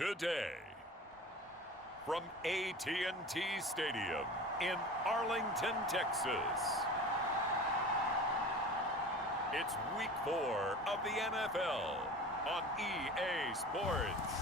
today. From AT&T Stadium in Arlington, Texas. It's Week 4 of the NFL on EA Sports.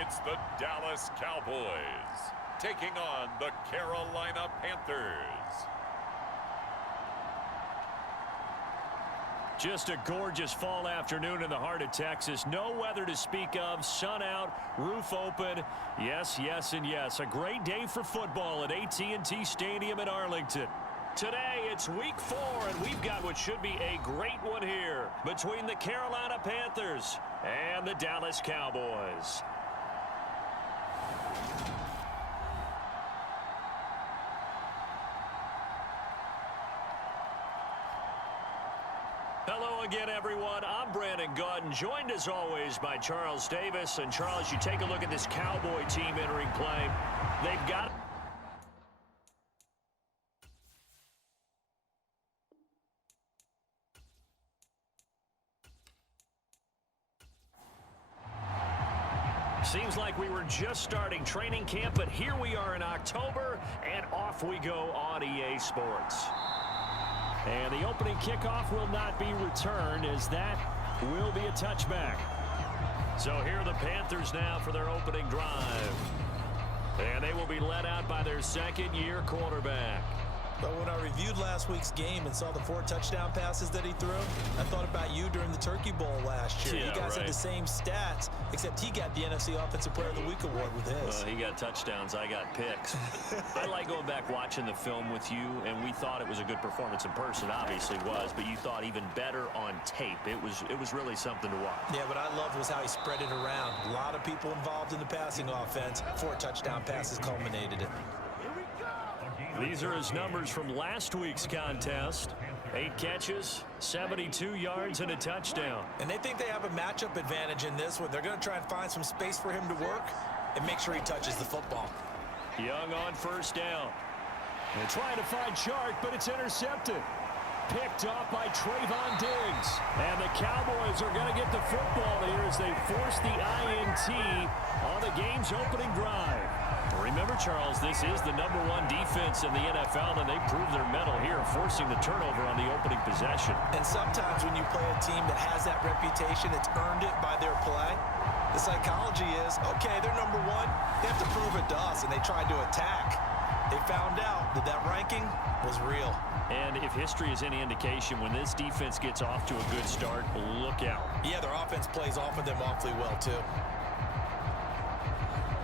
It's the Dallas Cowboys taking on the Carolina Panthers. Just a gorgeous fall afternoon in the heart of Texas. No weather to speak of. Sun out, roof open. Yes, yes, and yes. A great day for football at AT&T Stadium in Arlington. Today, it's Week 4, and we've got what should be a great one here between the Carolina Panthers and the Dallas Cowboys. Hello again, everyone. I'm Brandon Gautin, joined as always by Charles Davis. And Charles, you take a look at this Cowboy team entering play. They've got... Seems like we were just starting training camp, but here we are in October, and off we go on EA Sports. And the opening kickoff will not be returned, as that will be a touchback. So here are the Panthers now for their opening drive. And they will be led out by their second-year quarterback. But when I reviewed last week's game and saw the 4 touchdown passes that he threw, I thought about you during the Turkey Bowl last year. Yeah, you guys right. had the same stats, except he got the NFC Offensive Player of the Week award with his. He got touchdowns, I got picks. I like going back watching the film with you, and we thought it was a good performance in person. Obviously was, but you thought even better on tape. It was really something to watch. Yeah, what I loved was how he spread it around. A lot of people involved in the passing offense. 4 touchdown passes culminated it. These are his numbers from last week's contest. 8 catches, 72 yards, and a touchdown. And they think they have a matchup advantage in this one. They're going to try and find some space for him to work and make sure he touches the football. Young on first down. They're trying to find Chark, but it's intercepted. Picked off by Trayvon Diggs. And the Cowboys are going to get the football here as they force the INT on the game's opening drive. Remember, Charles, this is the #1 defense in the NFL, and they prove their mettle here, forcing the turnover on the opening possession. And sometimes when you play a team that has that reputation, it's earned it by their play. The psychology is, okay, they're #1. They have to prove it to us, and they tried to attack. They found out that that ranking was real. And if history is any indication, when this defense gets off to a good start, look out. Yeah, their offense plays off of them awfully well, too.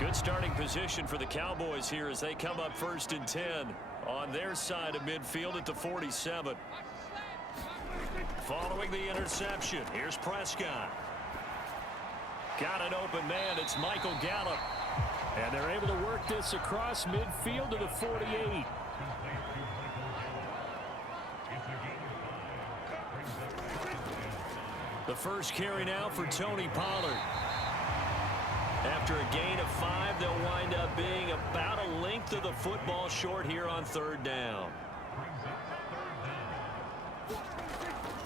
Good starting position for the Cowboys here as they come up 1st and 10 on their side of midfield at the 47. Following the interception, here's Prescott. Got an open man, it's Michael Gallup. And they're able to work this across midfield to the 48. The first carry now for Tony Pollard. After a gain of 5, they'll wind up being about a length of the football short here on 3rd down.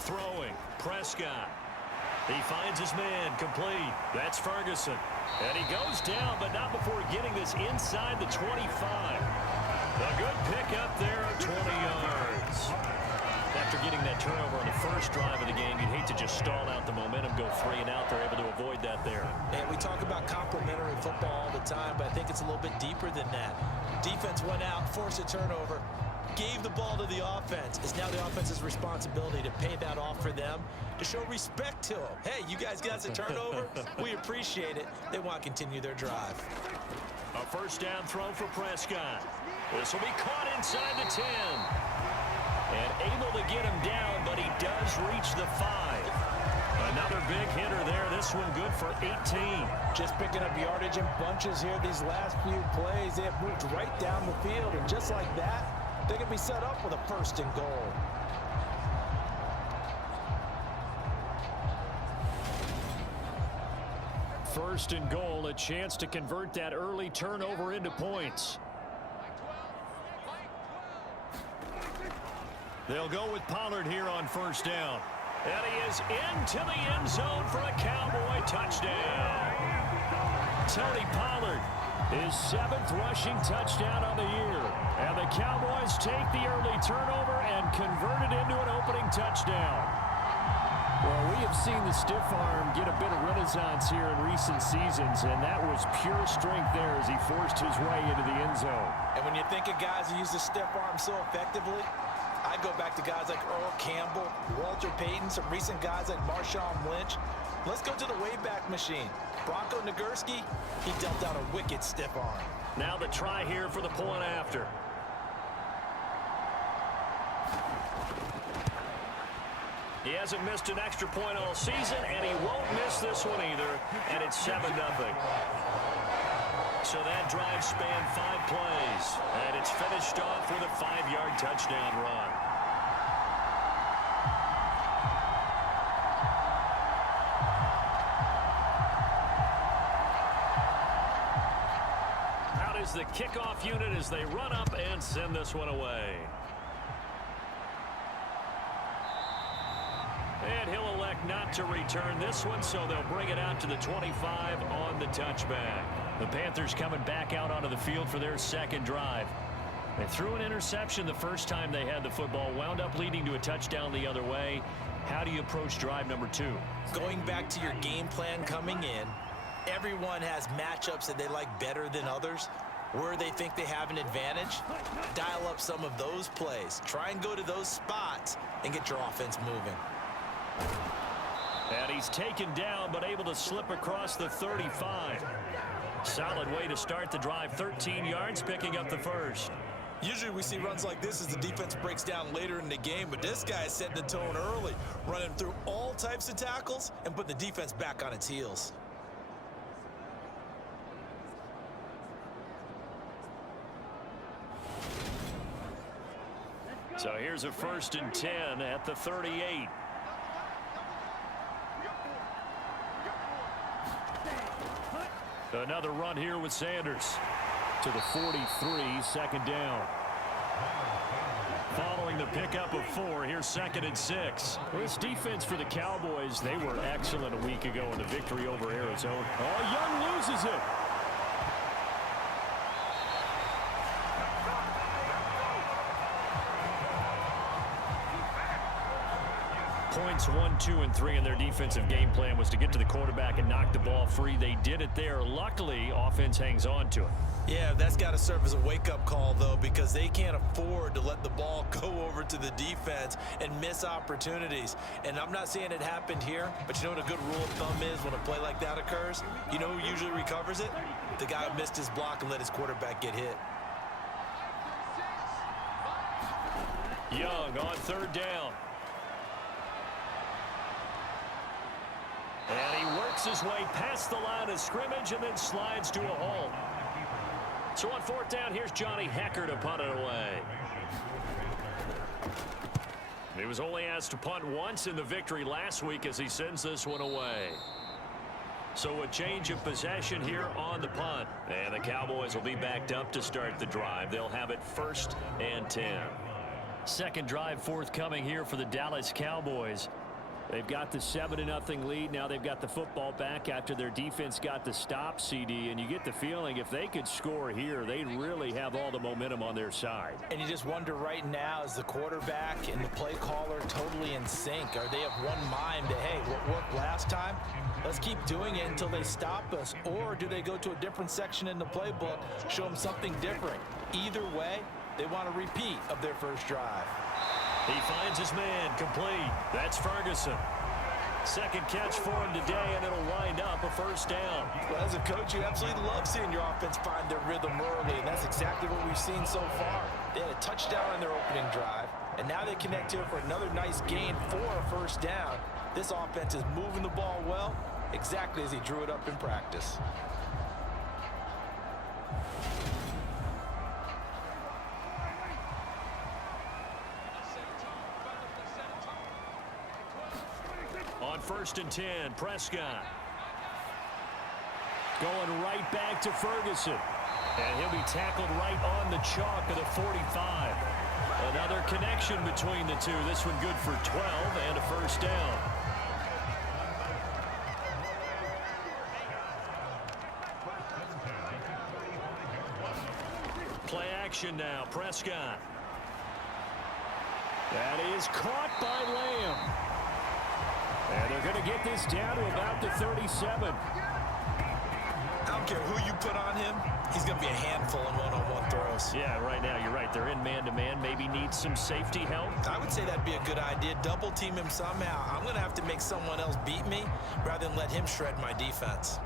Throwing, Prescott. He finds his man, complete. That's Ferguson. And he goes down, but not before getting this inside the 25. A good pickup there of 20 yards. After getting that turnover on the first drive of the game, you'd hate to just stall out the momentum, go 3 and out. They're able to avoid that there. And we talk about complementary football all the time, but I think it's a little bit deeper than that. Defense went out, forced a turnover, gave the ball to the offense. It's now the offense's responsibility to pay that off for them, to show respect to them. Hey, you guys got a turnover? We appreciate it. They want to continue their drive. A first down throw for Prescott. This will be caught inside the 10. And able to get him down, but he does reach the 5. Another big hitter there. This one good for 18. Just picking up yardage in bunches here these last few plays. They have moved right down the field, and just like that, they can be set up with a 1st and goal. First and goal, a chance to convert that early turnover into points. They'll go with Pollard here on first down. And he is into the end zone for a Cowboy touchdown. Tony Pollard, his 7th rushing touchdown on the year. And the Cowboys take the early turnover and convert it into an opening touchdown. Well, we have seen the stiff arm get a bit of renaissance here in recent seasons, and that was pure strength there as he forced his way into the end zone. And when you think of guys who use the stiff arm so effectively, I go back to guys like Earl Campbell, Walter Payton, some recent guys like Marshawn Lynch. Let's go to the Wayback Machine. Bronco Nagurski, he dealt out a wicked stiff arm. Now the try here for the point after. He hasn't missed an extra point all season, and he won't miss this one either, and it's 7-0. So that drive spanned 5 plays, and it's finished off with a 5-yard touchdown run. Out is the kickoff unit as they run up and send this one away. And he'll elect not to return this one, so they'll bring it out to the 25 on the touchback. The Panthers coming back out onto the field for their second drive. They threw an interception the first time they had the football, wound up leading to a touchdown the other way. How do you approach drive number 2? Going back to your game plan coming in, everyone has matchups that they like better than others. Where they think they have an advantage, dial up some of those plays. Try and go to those spots and get your offense moving. And he's taken down, but able to slip across the 35. Solid way to start the drive. 13 yards, picking up the first. Usually we see runs like this as the defense breaks down later in the game, but this guy is setting the tone early, running through all types of tackles and putting the defense back on its heels. So here's a 1st and 10 at the 38. Another run here with Sanders. To the 43, 2nd down. Following the pickup of 4, here's 2nd and 6. This defense for the Cowboys, they were excellent a week ago in the victory over Arizona. Oh, Young loses it. Points 1, 2, and 3 in their defensive game plan was to get to the quarterback and knock the ball free. They did it there. Luckily, offense hangs on to it. Yeah, that's got to serve as a wake-up call, though, because they can't afford to let the ball go over to the defense and miss opportunities. And I'm not saying it happened here, but you know what a good rule of thumb is when a play like that occurs? You know who usually recovers it? The guy who missed his block and let his quarterback get hit. Young on 3rd down. And he works his way past the line of scrimmage and then slides to a halt. So on 4th down, here's Johnny Hecker to punt it away. He was only asked to punt once in the victory last week as he sends this one away. So a change of possession here on the punt. And the Cowboys will be backed up to start the drive. They'll have it 1st and 10. Second drive forthcoming here for the Dallas Cowboys. They've got the 7-0 lead. Now they've got the football back after their defense got the stop, CD. And you get the feeling if they could score here, they'd really have all the momentum on their side. And you just wonder right now, is the quarterback and the play caller totally in sync? Are they of one mind that, hey, what worked last time? Let's keep doing it until they stop us. Or do they go to a different section in the playbook, show them something different? Either way, they want a repeat of their first drive. He finds his man, complete. That's Ferguson. Second catch for him today, and it'll wind up a 1st down. Well, as a coach, you absolutely love seeing your offense find their rhythm early, and that's exactly what we've seen so far. They had a touchdown on their opening drive, and now they connect here for another nice gain for a 1st down. This offense is moving the ball well, exactly as he drew it up in practice. On 1st and 10, Prescott. Going right back to Ferguson. And he'll be tackled right on the chalk of the 45. Another connection between the two. This one good for 12 and a first down. Play action now. Prescott. That is caught by Lamb. And they're going to get this down to about the 37. I don't care who you put on him. He's going to be a handful in one-on-one throws. Yeah, right now you're right. They're in man-to-man. Maybe need some safety help. I would say that'd be a good idea. Double team him somehow. I'm going to have to make someone else beat me rather than let him shred my defense.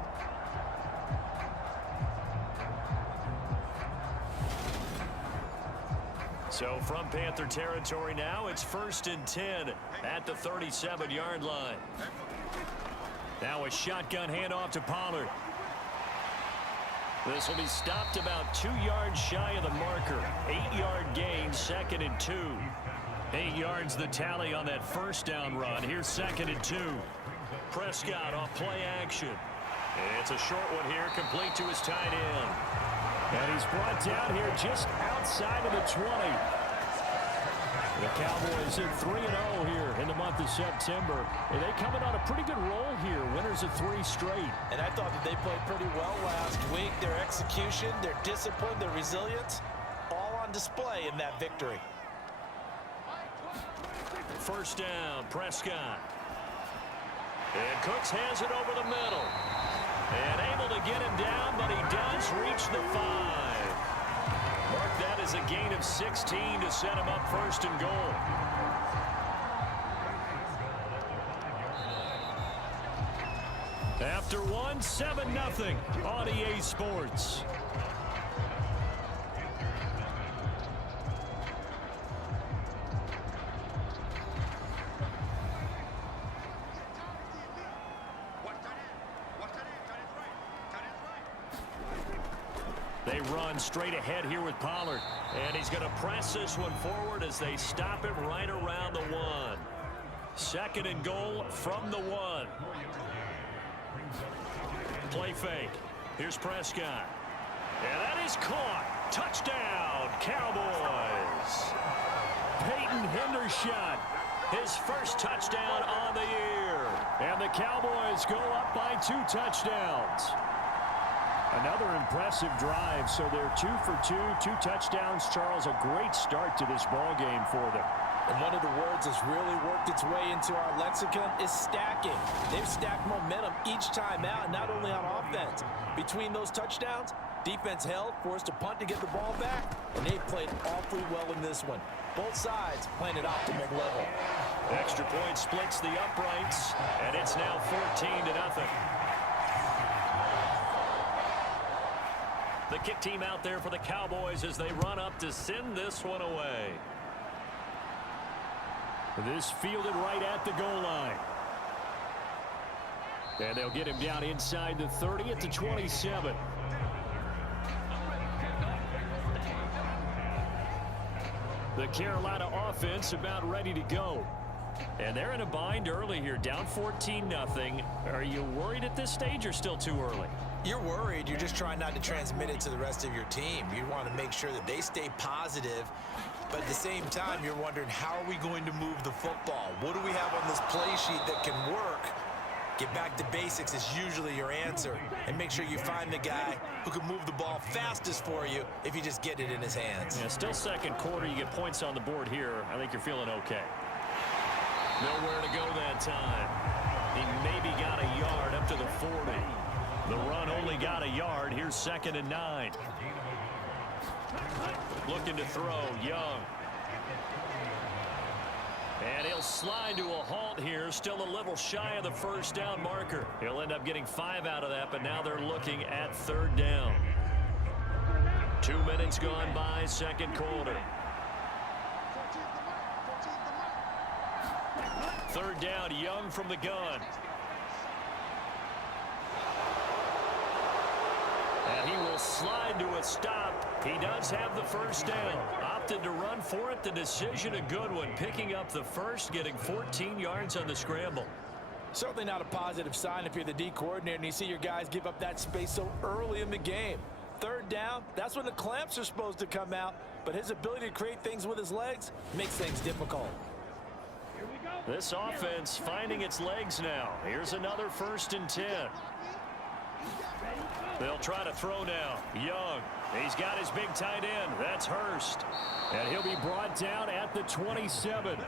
So from Panther territory now, it's 1st and 10 at the 37-yard line. Now a shotgun handoff to Pollard. This will be stopped about 2 yards shy of the marker. 8-yard gain, 2nd and 2. 8 yards the tally on that first down run. Here's 2nd and 2. Prescott off play action. It's a short one here, complete to his tight end. And he's brought down here just outside of the 20. The Cowboys in 3-0 here in the month of September. And they coming on a pretty good roll here. Winners of 3 straight. And I thought that they played pretty well last week. Their execution, their discipline, their resilience, all on display in that victory. First down, Prescott. And Cooks has it over the middle. And able to get him down, but he does reach the 5. Mark that as a gain of 16 to set him up 1st and goal. After one, 7-0 on EA Sports. They run straight ahead here with Pollard. And he's going to press this one forward as they stop him right around the 1. 2nd and goal from the 1. Play fake. Here's Prescott. And that is caught. Touchdown, Cowboys. Peyton Hendershot. His first touchdown on the year. And the Cowboys go up by 2 touchdowns. Another impressive drive, so they're 2 for 2, 2 touchdowns. Charles, a great start to this ball game for them. And one of the words that's really worked its way into our lexicon is stacking. They've stacked momentum each time out, not only on offense. Between those touchdowns, defense held, forced a punt to get the ball back, and they've played awfully well in this one. Both sides playing at optimal level. Extra point splits the uprights, and it's now 14-0. The kick team out there for the Cowboys as they run up to send this one away. This fielded right at the goal line. And they'll get him down inside the 30 at the 27. The Carolina offense about ready to go. And they're in a bind early here, down 14-0. Are you worried at this stage or still too early? You're worried. You're just trying not to transmit it to the rest of your team. You want to make sure that they stay positive. But at the same time, you're wondering, how are we going to move the football? What do we have on this play sheet that can work? Get back to basics is usually your answer. And make sure you find the guy who can move the ball fastest for you if you just get it in his hands. Yeah, still second quarter. You get points on the board here. I think you're feeling okay. Nowhere to go that time. He maybe got a yard up to the 40. The run only got a yard. Here's 2nd and 9. Looking to throw, Young. And he'll slide to a halt here. Still a little shy of the first down marker. He'll end up getting 5 out of that, but now they're looking at 3rd down. 2 minutes gone by, second quarter. 3rd down, Young from the gun. And he will slide to a stop. He does have the first down. Opted to run for it. The decision a good one. Picking up the first, getting 14 yards on the scramble. Certainly not a positive sign if you're the D coordinator and you see your guys give up that space so early in the game. Third down, that's when the clamps are supposed to come out, but his ability to create things with his legs makes things difficult. This offense finding its legs now. Here's another 1st and 10. They'll try to throw now. Young. He's got his big tight end. That's Hurst. And he'll be brought down at the 27.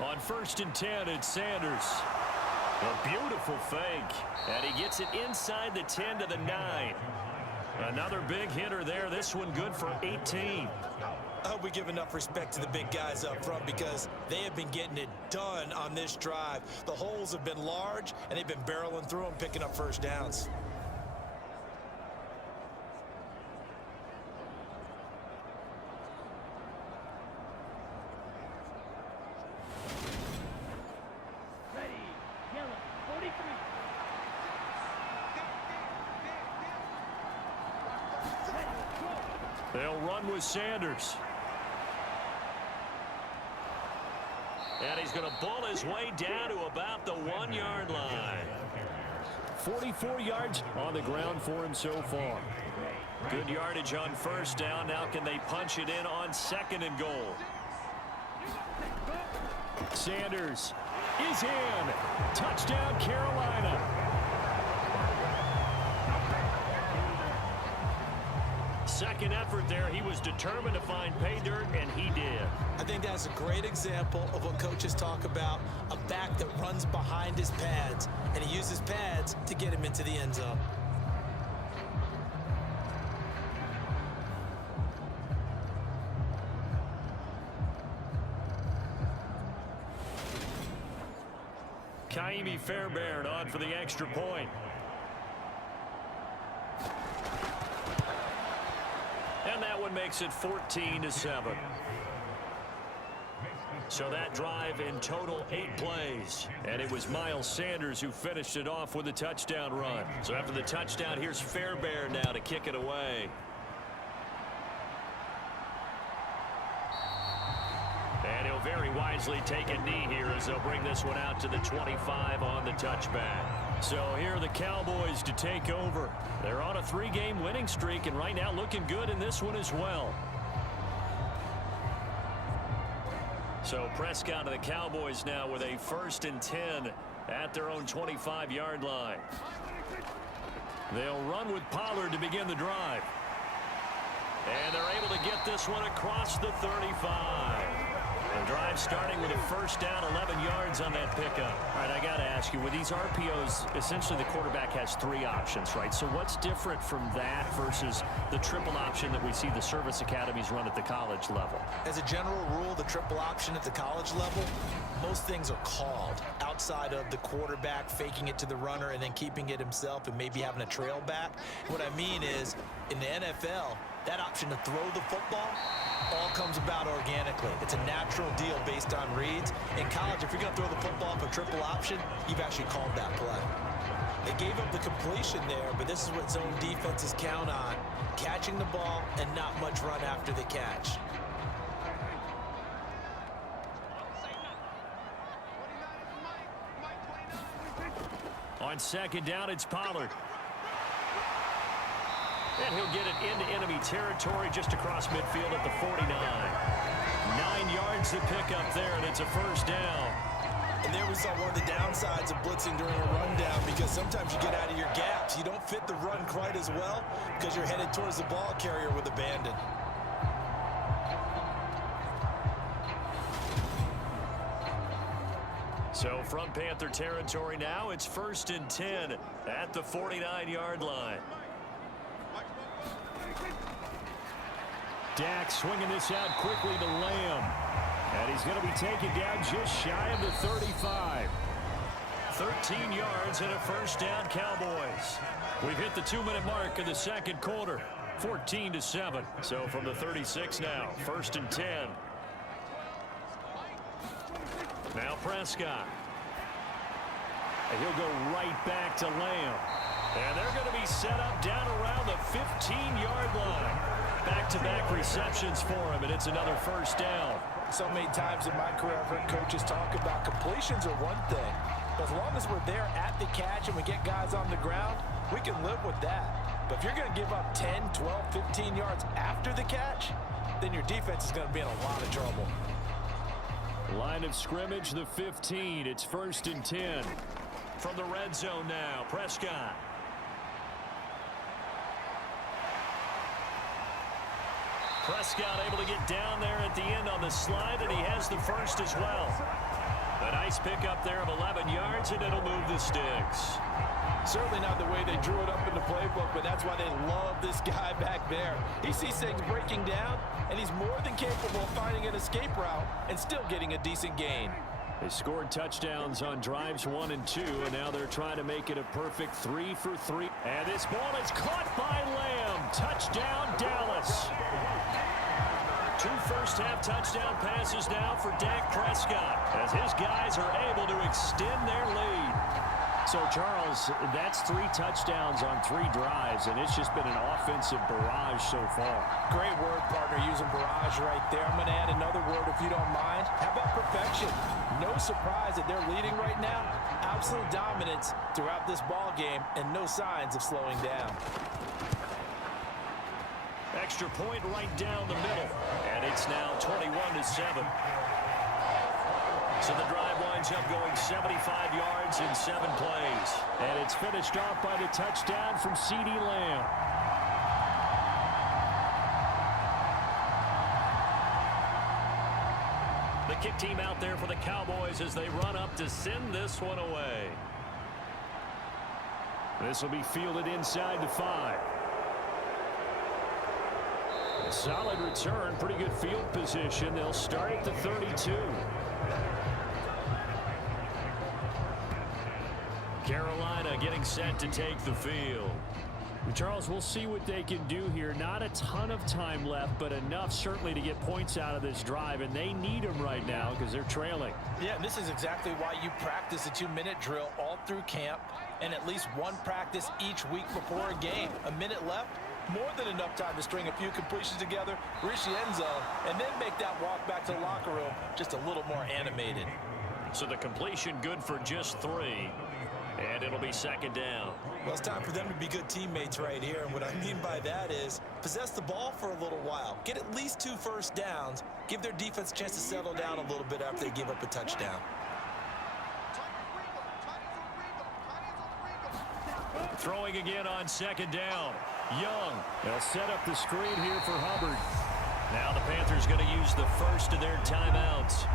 On 1st and 10, it's Sanders. A beautiful fake. And he gets it inside the 10 to the 9. Another big hitter there. This one good for 18. I hope we give enough respect to the big guys up front because they have been getting it done on this drive. The holes have been large, and they've been barreling through them, picking up first downs. They'll run with Sanders. And he's going to bull his way down to about the 1-yard line. 44 yards on the ground for him so far. Good yardage on 1st down. Now can they punch it in on 2nd and goal? Sanders is in. Touchdown, Carolina. Second effort there. He was determined to find pay dirt, and he did. I think that's a great example of what coaches talk about, a back that runs behind his pads, and he uses pads to get him into the end zone. Kaimi Fairbairn on for the extra point. And that one makes it 14-7. So that drive in total 8 plays. And it was Miles Sanders who finished it off with a touchdown run. So after the touchdown, here's Fairbairn now to kick it away. And he'll very wisely take a knee here as they'll bring this one out to the 25 on the touchback. So here are the Cowboys to take over. They're on a 3-game winning streak and right now looking good in this one as well. So Prescott of the Cowboys now with a 1st and 10 at their own 25-yard line. They'll run with Pollard to begin the drive. And they're able to get this one across the 35. The drive starting with a 1st down, 11 yards on that pickup. All right, I got to ask you, with these RPOs, essentially the quarterback has 3 options, right? So what's different from that versus the triple option that we see the service academies run at the college level? As a general rule, the triple option at the college level, most things are called outside of the quarterback faking it to the runner and then keeping it himself and maybe having a trail back. What I mean is, in the NFL, that option to throw the football all comes about organically. It's a natural deal based on reads. In college, if you're going to throw the football for triple option, you've actually called that play. They gave up the completion there, but this is what zone defenses count on, catching the ball and not much run after the catch. On 2nd down, it's Pollard. And he'll get it into enemy territory just across midfield at the 49. 9 yards to pick up there, and it's a 1st down. And there we saw one of the downsides of blitzing during a rundown, because sometimes you get out of your gaps. You don't fit the run quite as well because you're headed towards the ball carrier with abandon. So from Panther territory now, it's 1st and 10 at the 49-yard line. Dak swinging this out quickly to Lamb. And he's going to be taken down just shy of the 35. 13 yards and a 1st down, Cowboys. We've hit the 2-minute mark of the 2nd quarter. 14-7. So from the 36 now, 1st and 10. Now Prescott. And he'll go right back to Lamb. And they're going to be set up down around the 15-yard line. Back-to-back receptions for him, and it's another first down. So many times in my career, I've heard coaches talk about completions are one thing. But as long as we're there at the catch and we get guys on the ground, we can live with that. But if you're going to give up 10, 12, 15 yards after the catch, then your defense is going to be in a lot of trouble. Line of scrimmage, the 15. It's 1st and 10. From the red zone now, Prescott. Prescott able to get down there at the end on the slide, and he has the first as well. A nice pickup there of 11 yards, and it'll move the sticks. Certainly not the way they drew it up in the playbook, but that's why they love this guy back there. He sees things breaking down, and he's more than capable of finding an escape route and still getting a decent gain. They scored touchdowns on drives 1 and 2, and now they're trying to make it a perfect 3 for 3. And this ball is caught by Lamb. Touchdown, Dallas. 2 first-half touchdown passes now for Dak Prescott as his guys are able to extend their lead. So, Charles, that's 3 touchdowns on 3 drives, and it's just been an offensive barrage so far. Great word, partner, using barrage right there. I'm going to add another word if you don't mind. How about perfection? No surprise that they're leading right now. Absolute dominance throughout this ball game and no signs of slowing down. Extra point right down the middle, and it's now 21-7. So the drive winds up going 75 yards in 7 plays. And it's finished off by the touchdown from CeeDee Lamb. The kick team out there for the Cowboys as they run up to send this one away. This will be fielded inside the 5. A solid return, pretty good field position. They'll start at the 32. Carolina getting set to take the field. Charles, we'll see what they can do here. Not a ton of time left, but enough certainly to get points out of this drive, and they need them right now because they're trailing. Yeah, and this is exactly why you practice a 2-minute drill all through camp and at least one practice each week before a game. A minute left, more than enough time to string a few completions together, reach the end zone, and then make that walk back to the locker room just a little more animated. So the completion good for just 3. And it'll be 2nd down. Well, it's time for them to be good teammates right here. And what I mean by that is possess the ball for a little while. Get at least 2 first downs. Give their defense a chance to settle down a little bit after they give up a touchdown. Throwing again on 2nd down. Young. They'll set up the screen here for Hubbard. Now the Panthers going to use the first of their timeouts,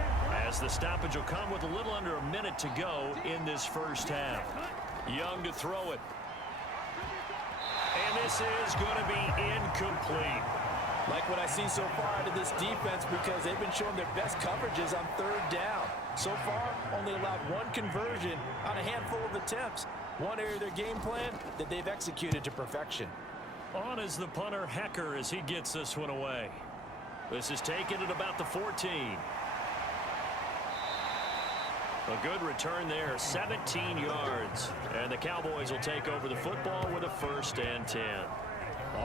as the stoppage will come with a little under a minute to go in this first half. Young to throw it. And this is going to be incomplete. Like what I've seen so far out of this defense, because they've been showing their best coverages on 3rd down. So far, only allowed 1 conversion on a handful of attempts. One area of their game plan that they've executed to perfection. On is the punter, Hecker, as he gets this one away. This is taken at about the 14. A good return there, 17 yards. And the Cowboys will take over the football with a 1st and 10.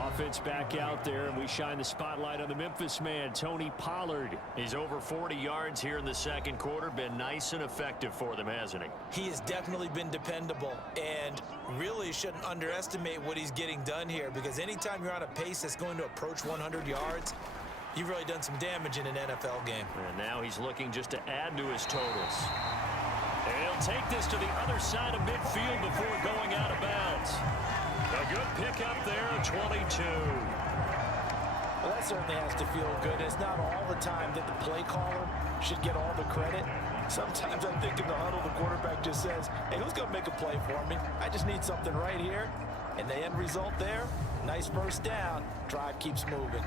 Offense back out there, and we shine the spotlight on the Memphis man, Tony Pollard. He's over 40 yards here in the 2nd quarter. Been nice and effective for them, hasn't he? He has definitely been dependable, and really shouldn't underestimate what he's getting done here, because anytime you're on a pace that's going to approach 100 yards, you've really done some damage in an NFL game. And now he's looking just to add to his totals. And he'll take this to the other side of midfield before going out of bounds. A good pickup there, 22. Well, that certainly has to feel good. It's not all the time that the play caller should get all the credit. Sometimes I think in the huddle, the quarterback just says, hey, who's going to make a play for me? I just need something right here. And the end result there, nice first down. Drive keeps moving.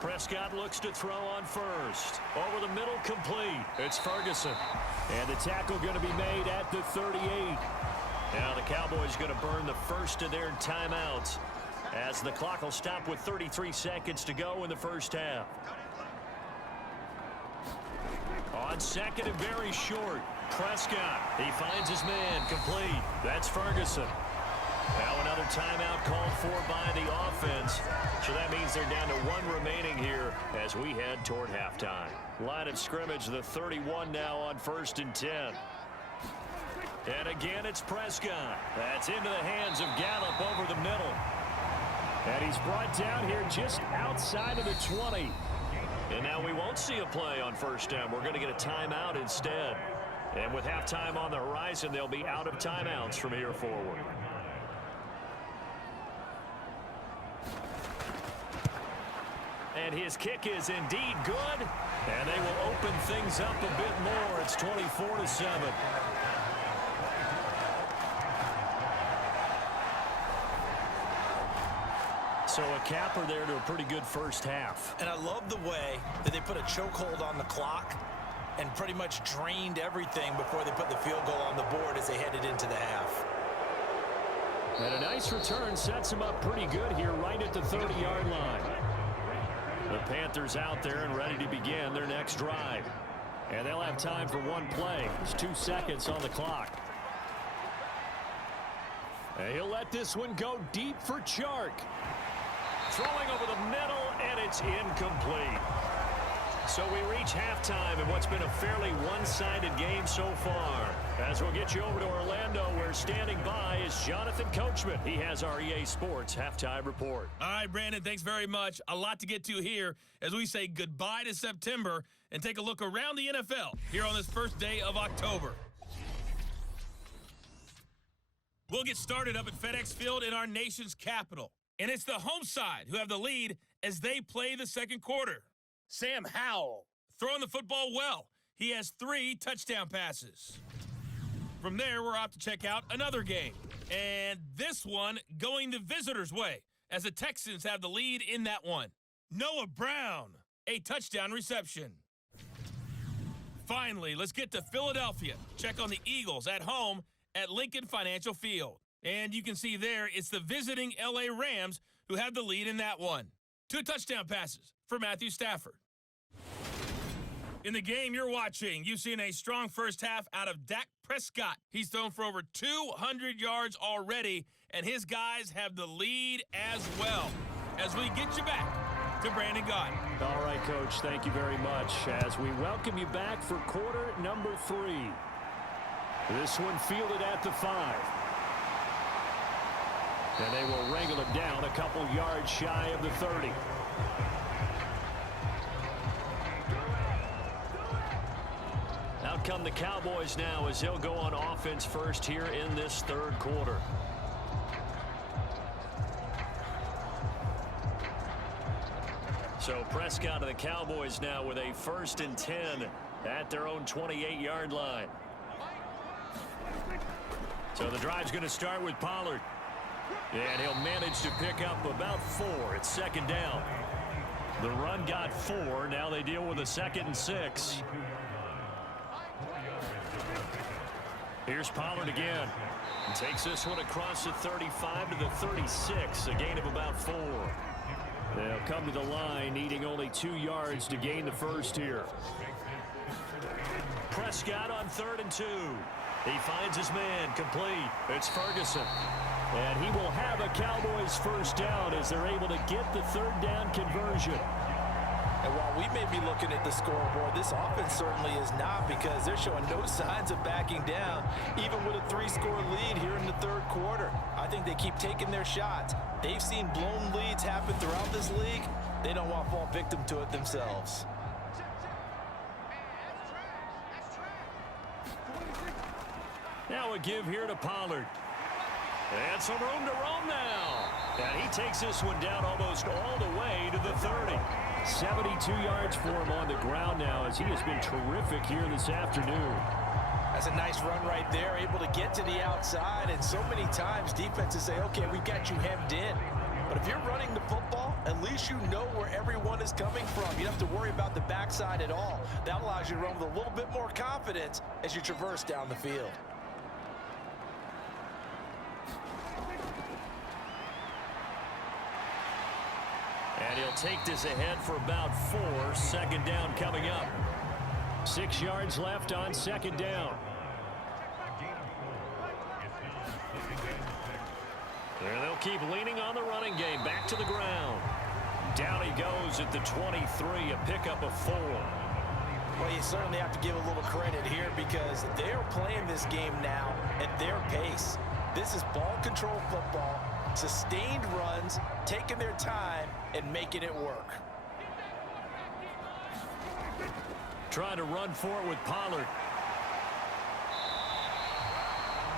Prescott looks to throw on first. Over the middle, complete. It's Ferguson. And the tackle going to be made at the 38. Now the Cowboys going to burn the first of their timeouts as the clock will stop with 33 seconds to go in the first half. On second and very short, Prescott. He finds his man complete. That's Ferguson. Now another timeout called for by the offense. So that means they're down to one remaining here as we head toward halftime. Line of scrimmage, the 31 now on 1st and 10. And again, it's Prescott. That's into the hands of Gallup over the middle. And he's brought down here just outside of the 20. And now we won't see a play on first down. We're going to get a timeout instead. And with halftime on the horizon, they'll be out of timeouts from here forward. And his kick is indeed good. And they will open things up a bit more. It's 24-7. So a capper there to a pretty good first half. And I love the way that they put a chokehold on the clock and pretty much drained everything before they put the field goal on the board as they headed into the half. And a nice return sets him up pretty good here right at the 30-yard line. The Panthers out there and ready to begin their next drive. And they'll have time for one play. There's 2 seconds on the clock. And he'll let this one go deep for Chark. Throwing over the middle, and it's incomplete. So we reach halftime in what's been a fairly one-sided game so far. As we'll get you over to Orlando, where standing by is Jonathan Coachman. He has our EA Sports halftime report. All right, Brandon, thanks very much. A lot to get to here as we say goodbye to September and take a look around the NFL here on this first day of October. We'll get started up at FedEx Field in our nation's capital. And it's the home side who have the lead as they play the second quarter. Sam Howell throwing the football well. He has 3 touchdown passes. From there, we're off to check out another game. And this one going the visitors' way as the Texans have the lead in that one. Noah Brown, a touchdown reception. Finally, let's get to Philadelphia. Check on the Eagles at home at Lincoln Financial Field. And you can see there, it's the visiting L.A. Rams who have the lead in that one. 2 touchdown passes for Matthew Stafford. In the game you're watching, you've seen a strong first half out of Dak Prescott. He's thrown for over 200 yards already, and his guys have the lead as well. As we get you back to Brandon Gaudin. All right, Coach, thank you very much. As we welcome you back for quarter number 3. This one fielded at the 5. And they will wrangle it down a couple yards shy of the 30. Out come the Cowboys now as they'll go on offense first here in this third quarter. So Prescott of the Cowboys now with a 1st and 10 at their own 28-yard line. So the drive's going to start with Pollard. And he'll manage to pick up about 4. It's second down. The run got 4. Now they deal with a 2nd and 6. Here's Pollard again. And takes this one across the 35 to the 36. A gain of about 4. They'll come to the line needing only 2 yards to gain the first here. Prescott on 3rd and 2. He finds his man complete. It's Ferguson. And he will have a Cowboys first down as they're able to get the 3rd down conversion. And while we may be looking at the scoreboard, this offense certainly is not, because they're showing no signs of backing down, even with a 3-score lead here in the third quarter. I think they keep taking their shots. They've seen blown leads happen throughout this league. They don't want to fall victim to it themselves. Now a give here to Pollard. And some room to roam now. And he takes this one down almost all the way to the 30. 72 yards for him on the ground now, as he has been terrific here this afternoon. That's a nice run right there, able to get to the outside. And so many times defenses say, okay, we've got you hemmed in. But if you're running the football, at least you know where everyone is coming from. You don't have to worry about the backside at all. That allows you to run with a little bit more confidence as you traverse down the field. And he'll take this ahead for about 4. Second down coming up. 6 yards left on second down. And they'll keep leaning on the running game. Back to the ground. Down he goes at the 23, a pickup of 4. Well, you certainly have to give a little credit here because they're playing this game now at their pace. This is ball control football, sustained runs, taking their time, and making it work. Trying to run for it with Pollard.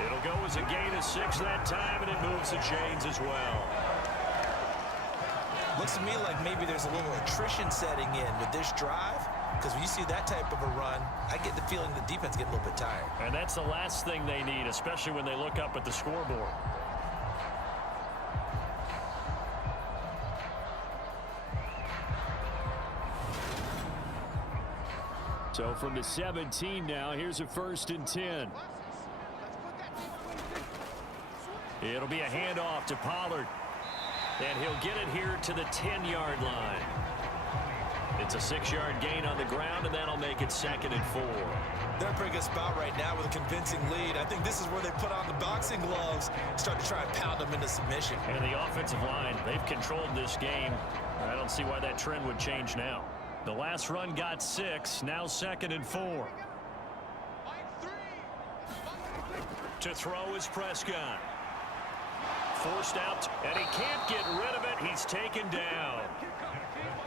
It'll go as a gain of 6 that time, and it moves the chains as well. Looks to me like maybe there's a little attrition setting in with this drive, because when you see that type of a run, I get the feeling the defense get a little bit tired. And that's the last thing they need, especially when they look up at the scoreboard. So from the 17 now, here's a 1st and 10. It'll be a handoff to Pollard. And he'll get it here to the 10-yard line. It's a 6-yard gain on the ground, and that'll make it 2nd and 4. They're in a pretty good spot right now with a convincing lead. I think this is where they put on the boxing gloves, start to try and pound them into submission. And the offensive line, they've controlled this game. I don't see why that trend would change now. The last run got 6, now 2nd and 4. To throw is Prescott. Forced out, and he can't get rid of it. He's taken down.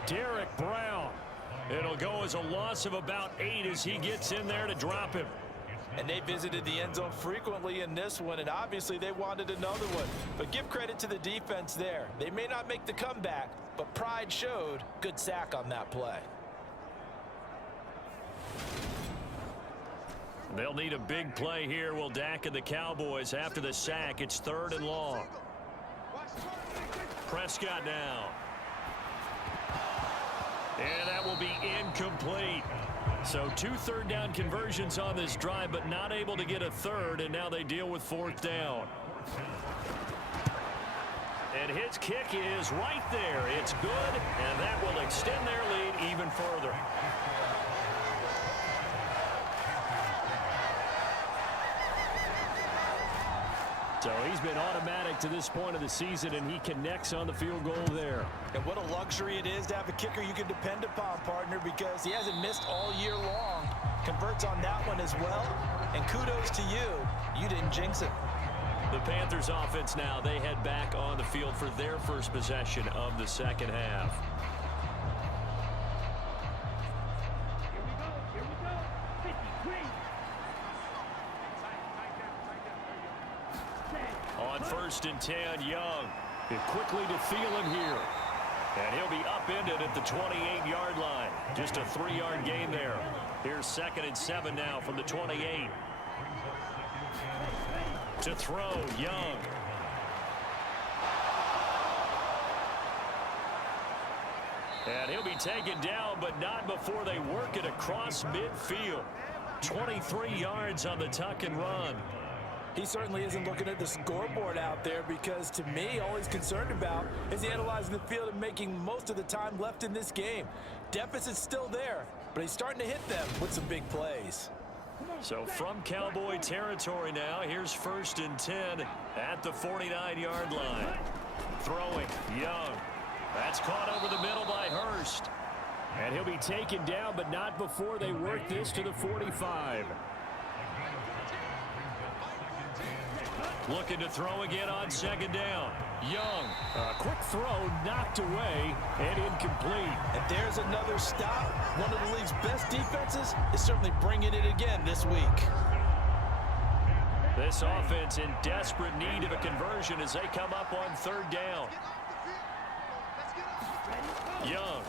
Derek Brown. It'll go as a loss of about 8 as he gets in there to drop him. And they visited the end zone frequently in this one, and obviously they wanted another one. But give credit to the defense there. They may not make the comeback, but pride showed. Good sack on that play. They'll need a big play here, will Dak and the Cowboys. After the sack, it's 3rd and long. Prescott now. And that will be incomplete. So 2 third-down conversions on this drive, but not able to get a 3rd, and now they deal with 4th down. And his kick is right there. It's good, and that will extend their lead even further. So he's been automatic to this point of the season, and he connects on the field goal there. And what a luxury it is to have a kicker you can depend upon, partner, because he hasn't missed all year long. Converts on that one as well. And kudos to you. You didn't jinx it. The Panthers offense now, they head back on the field for their first possession of the second half. On 1st and 10, Young. And quickly to Thielen here. And he'll be upended at the 28-yard line. Just a 3-yard gain there. Here's 2nd and 7 now from the 28. To throw, Young. And he'll be taken down, but not before they work it across midfield. 23 yards on the tuck and run. He certainly isn't looking at the scoreboard out there because, to me, all he's concerned about is analyzing the field and making most of the time left in this game. Deficit's still there, but he's starting to hit them with some big plays. So from Cowboy territory now, here's 1st and 10 at the 49-yard line. Throwing, Young. That's caught over the middle by Hurst. And he'll be taken down, but not before they work this to the 45. Looking to throw again on 2nd down. Young. A quick throw knocked away and incomplete. And there's another stop. One of the league's best defenses is certainly bringing it again this week. This offense in desperate need of a conversion as they come up on 3rd down. Young.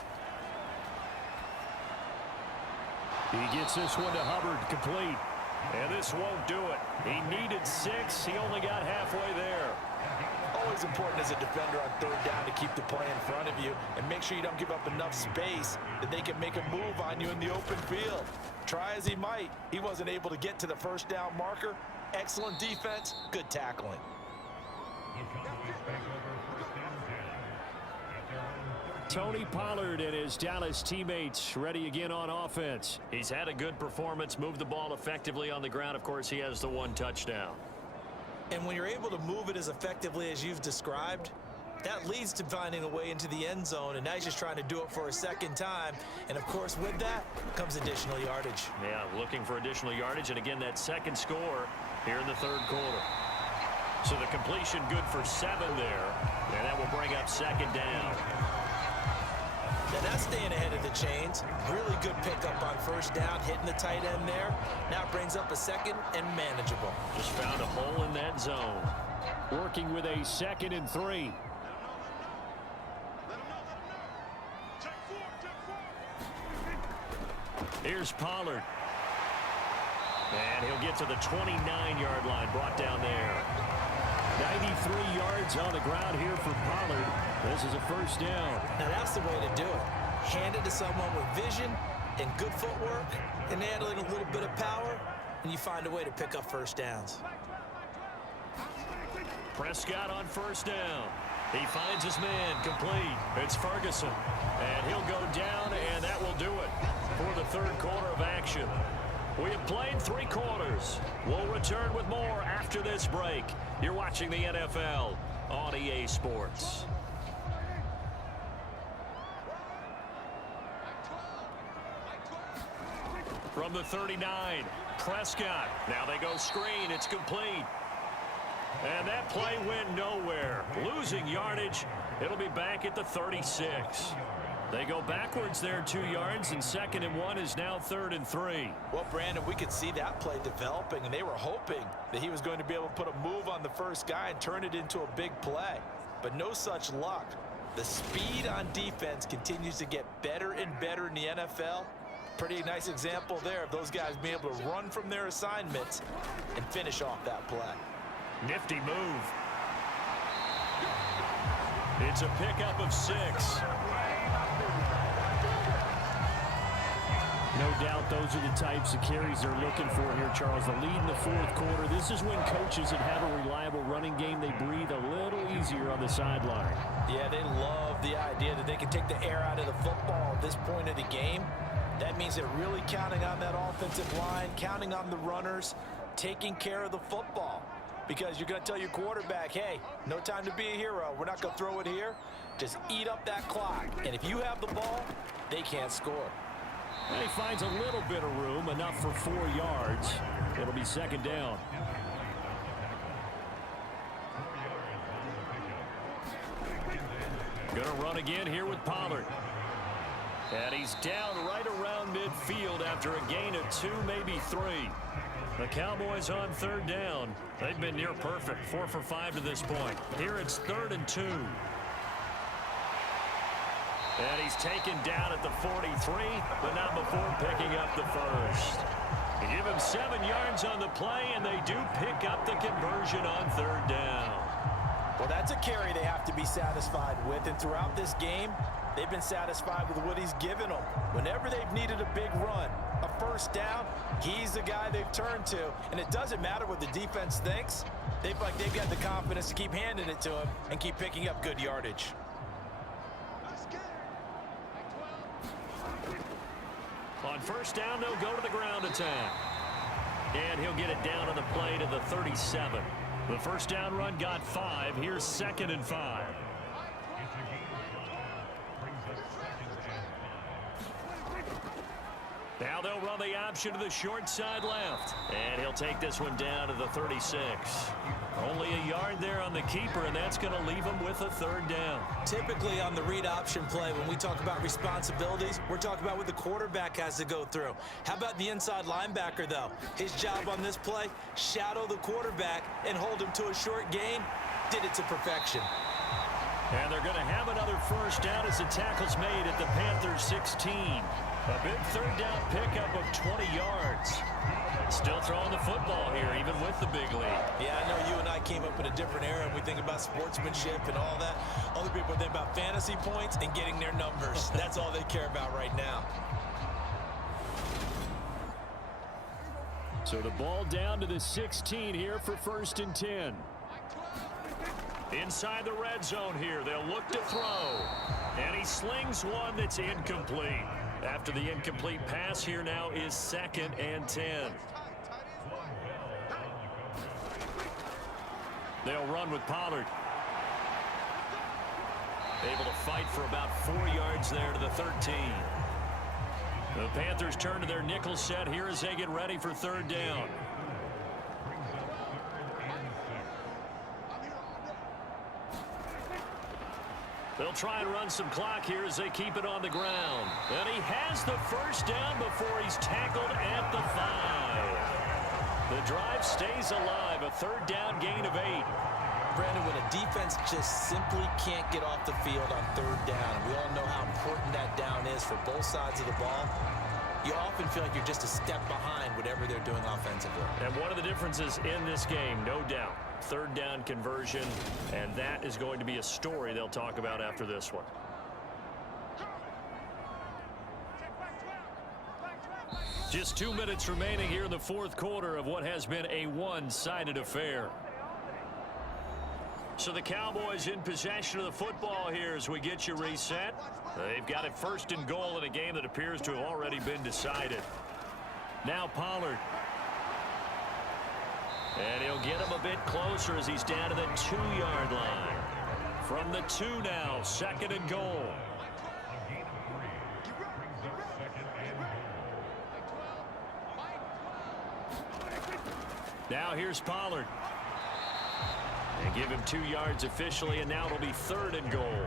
He gets this one to Hubbard, complete. And this won't do it. He needed 6. He only got halfway there. Always important as a defender on 3rd down to keep the play in front of you and make sure you don't give up enough space that they can make a move on you in the open field. Try as he might, he wasn't able to get to the 1st down marker. Excellent defense, good tackling. Tony Pollard and his Dallas teammates ready again on offense. He's had a good performance, moved the ball effectively on the ground. Of course, he has the one touchdown. And when you're able to move it as effectively as you've described, that leads to finding a way into the end zone, and now he's just trying to do it for a second time. And, of course, with that comes additional yardage. Yeah, looking for additional yardage, and again, that second score here in the third quarter. So the completion good for 7 there, and that will bring up second down. Now that's staying ahead of the chains. Really good pickup on first down, hitting the tight end there. Now it brings up a second and manageable. Just found a hole in that zone. Working with a 2nd and 3. Here's Pollard. And he'll get to the 29-yard line, brought down there. 93 yards on the ground here for Pollard. This is a first down. Now that's the way to do it. Hand it to someone with vision and good footwork and handling a little bit of power, and you find a way to pick up first downs. Prescott on first down. He finds his man complete. It's Ferguson. And he'll go down, and that will do it for the third quarter of action. We have played 3 quarters. We'll return with more after this break. You're watching the NFL on EA Sports. From the 39, Prescott. Now they go screen. It's complete. And that play went nowhere. Losing yardage. It'll be back at the 36. They go backwards there 2 yards, and 2nd and 1 is now 3rd and 3. Well, Brandon, we could see that play developing, and they were hoping that he was going to be able to put a move on the first guy and turn it into a big play. But no such luck. The speed on defense continues to get better and better in the NFL. Pretty nice example there of those guys being able to run from their assignments and finish off that play. Nifty move. It's a pickup of 6. No doubt those are the types of carries they're looking for here, Charles. The lead in the fourth quarter. This is when coaches that have a reliable running game, they breathe a little easier on the sideline. Yeah, they love the idea that they can take the air out of the football at this point of the game. That means they're really counting on that offensive line, counting on the runners, taking care of the football. Because you're going to tell your quarterback, hey, no time to be a hero. We're not going to throw it here. Just eat up that clock. And if you have the ball, they can't score. And he finds a little bit of room, enough for 4 yards. It'll be 2nd down. Going to run again here with Pollard. And he's down right around midfield after a gain of 2, maybe 3. The Cowboys on 3rd down. They've been near perfect, 4 for 5 to this point. Here it's 3rd and 2. And he's taken down at the 43, but not before picking up the first. They give him 7 yards on the play, and they do pick up the conversion on 3rd down. Well, that's a carry they have to be satisfied with, and throughout this game, they've been satisfied with what he's given them. Whenever they've needed a big run, a first down, he's the guy they've turned to. And it doesn't matter what the defense thinks. They've got the confidence to keep handing it to him and keep picking up good yardage. On first down, they'll go to the ground attack. And he'll get it down on the play to the 37. The first down run got 5. Here's 2nd and 5. Now they'll run the option to the short side left. And he'll take this one down to the 36. Only a yard there on the keeper, and that's going to leave him with a 3rd down. Typically on the read option play, when we talk about responsibilities, we're talking about what the quarterback has to go through. How about the inside linebacker, though? His job on this play, shadow the quarterback and hold him to a short gain. Did it to perfection. And they're going to have another first down as the tackle's made at the Panthers 16. A big 3rd down pickup of 20 yards. Still throwing the football here, even with the big lead. Yeah, I know you and I came up in a different era, and we think about sportsmanship and all that. Other people think about fantasy points and getting their numbers. That's all they care about right now. So the ball down to the 16 here for 1st and 10. Inside the red zone here, they'll look to throw. And he slings one that's incomplete. After the incomplete pass, here now is 2nd and 10. They'll run with Pollard. Able to fight for about 4 yards there to the 13. The Panthers turn to their nickel set here as they get ready for 3rd down. They'll try and run some clock here as they keep it on the ground. And he has the 1st down before he's tackled at the 5. The drive stays alive, a 3rd down gain of 8. Brandon, when a defense just simply can't get off the field on 3rd down, we all know how important that down is for both sides of the ball, you often feel like you're just a step behind whatever they're doing offensively. And one of the differences in this game, no doubt, 3rd down conversion, and that is going to be a story they'll talk about after this one. Just 2 minutes remaining here in the 4th quarter of what has been a one-sided affair. So the Cowboys in possession of the football here as we get you reset. They've got it 1st and goal in a game that appears to have already been decided. Now Pollard. And he'll get him a bit closer as he's down to the 2-yard line. From the 2 now, 2nd and goal. Now here's Pollard. They give him 2 yards officially, and now it'll be 3rd and goal.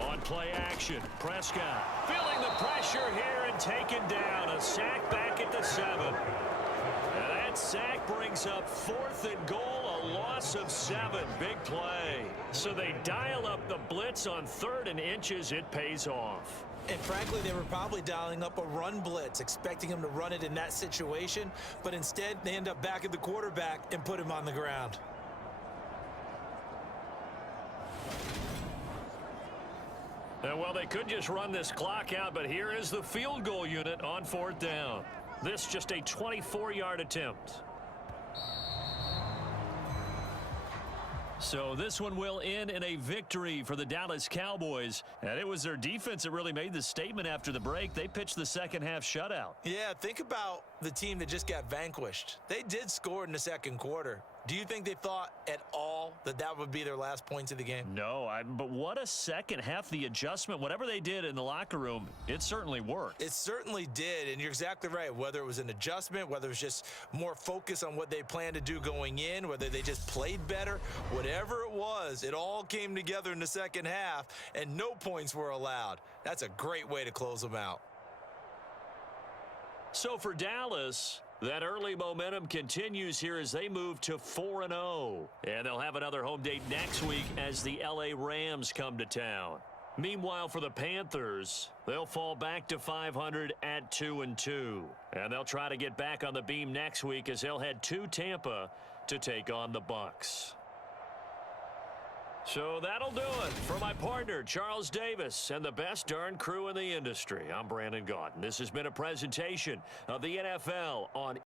On play action, Prescott feeling the pressure here and taken down. A sack back at the 7. And that sack brings up 4th and goal, a loss of 7. Big play. So they dial up the blitz on 3rd and inches. It pays off. And frankly, they were probably dialing up a run blitz, expecting him to run it in that situation. But instead, they end up back at the quarterback and put him on the ground. Well, they could just run this clock out, but here is the field goal unit on 4th down. This just a 24-yard attempt. So this one will end in a victory for the Dallas Cowboys. And it was their defense that really made the statement after the break. They pitched the second half shutout. Yeah, think about the team that just got vanquished. They did score in the 2nd quarter. Do you think they thought at all that that would be their last points of the game? No, but what a second half. The adjustment, whatever they did in the locker room, it certainly worked. It certainly did, and you're exactly right. Whether it was an adjustment, whether it was just more focus on what they planned to do going in, whether they just played better, whatever it was, it all came together in the 2nd half, and no points were allowed. That's a great way to close them out. So for Dallas, that early momentum continues here as they move to 4-0. And they'll have another home date next week as the LA Rams come to town. Meanwhile, for the Panthers, they'll fall back to 500 at 2-2. And they'll try to get back on the beam next week as they'll head to Tampa to take on the Bucs. So that'll do it for my partner, Charles Davis, and the best darn crew in the industry. I'm Brandon Gaudin. This has been a presentation of the NFL on